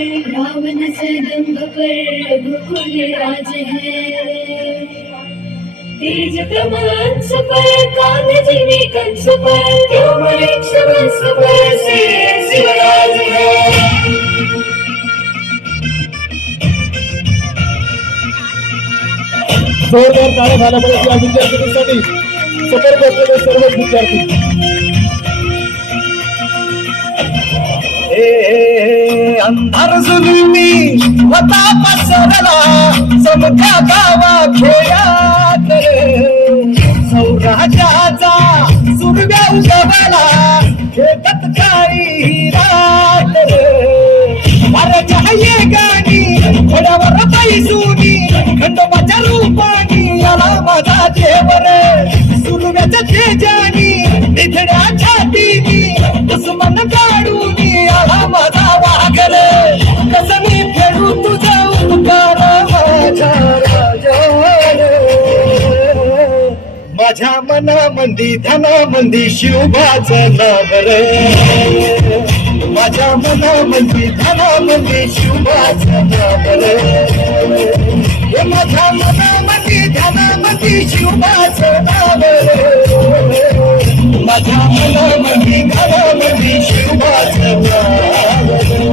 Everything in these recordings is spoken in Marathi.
रावण सदम्भ पर रघुकुल राज है। तेज प्रमांस पर कान जिने कंस पर व्योम वृक्ष वंश पर श्री शिवराज है। जोरदार टाळ्या झाल्या पाहिजे या विद्यार्थिनीसाठी, सतर्क असलेले सर्व विद्यार्थी। अंधार जुलमी होता पसरला समजा गावा खेळात सौराजाचा सुरव्या उगवला खेळत काळी रात वाऱ्याच्या ये गाणी घोड्यावर पैसुनी खंडोबाच्या रूपानी आला माझा देवर सुरव्याच्या तेजानी निधड्या छातीनी दुश्मन काढूनी आला माझा वाघर कसं मी फेडू तुझा उपकार माझ्या राजा माझ्या मनामंदी धनामंदी शिवबाचं नाव रे माझ्या मनामंदी धनामंदी शिवबाचं नाव रे माझ्या मनामंदी धनामंदी शिवबाचं नाव रे माझ्या मनामंदी धनामंदी शिवबाचं नाव रे।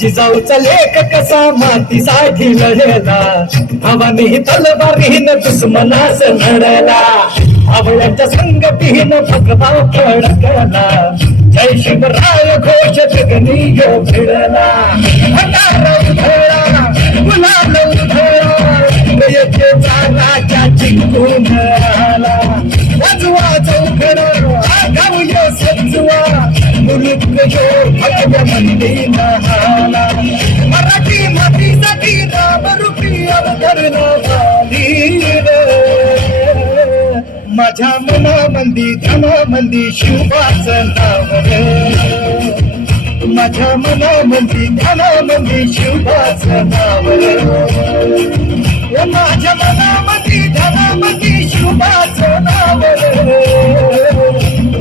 जिजाऊचा लेख कसा मातीसाठी लढला भावाने तलवारीनं दुश्मनास लढला आवळ्यांच्या संगतीनं भगवा फडकला जय शिवराय घोष जगनीय भिडला भंडारा उधळला गुलाल उधळला रयतेचा राजा जिंकून आला वाजवा चौघड गाऊया सजवा मुलुक जोर भगव्या मंदीनं हाला मराठी मातीसाठी नामरूपी अवतरणा झाली माझ्या मनामंदी धनामंदी शिवबाचं नाव रे माझ्या मनामंदी धनामंदी शिवबाचं नाव रे माझ्या मनामंदी धनामंदी शिवबाचं नाव रे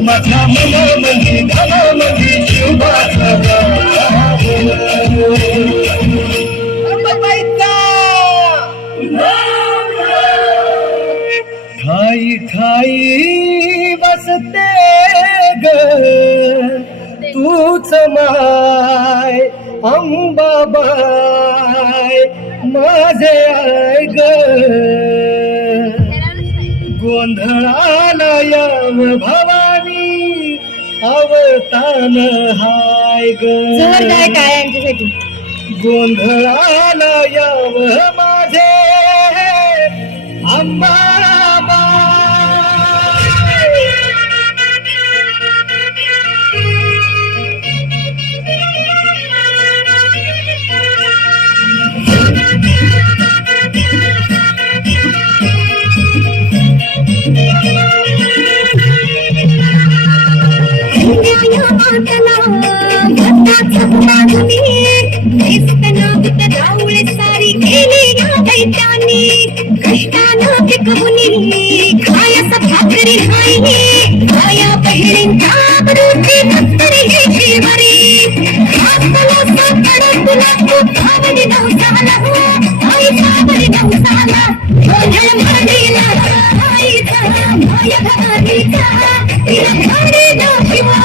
माझ्या मनामंदी धनामंदी शिवबाचं नाव ठाई ठाई बसते ग तूच माय अंबाबाई माझे आय ग गोंधळाला याव भवानी अवतान हाय ग गोंधळाला याव माझे अंबाबाई सारी केली कष्टानं पिकवणी खायाचा भाकरी नाही खाया बहिणींच्या बरोबर नंतरी हे शिवारी तुला तो भावनी नवसाला आई भावनी नवसाला माझ्या भाडीला आईचा माझ्या भाडीचा तिला भाडीला किंवा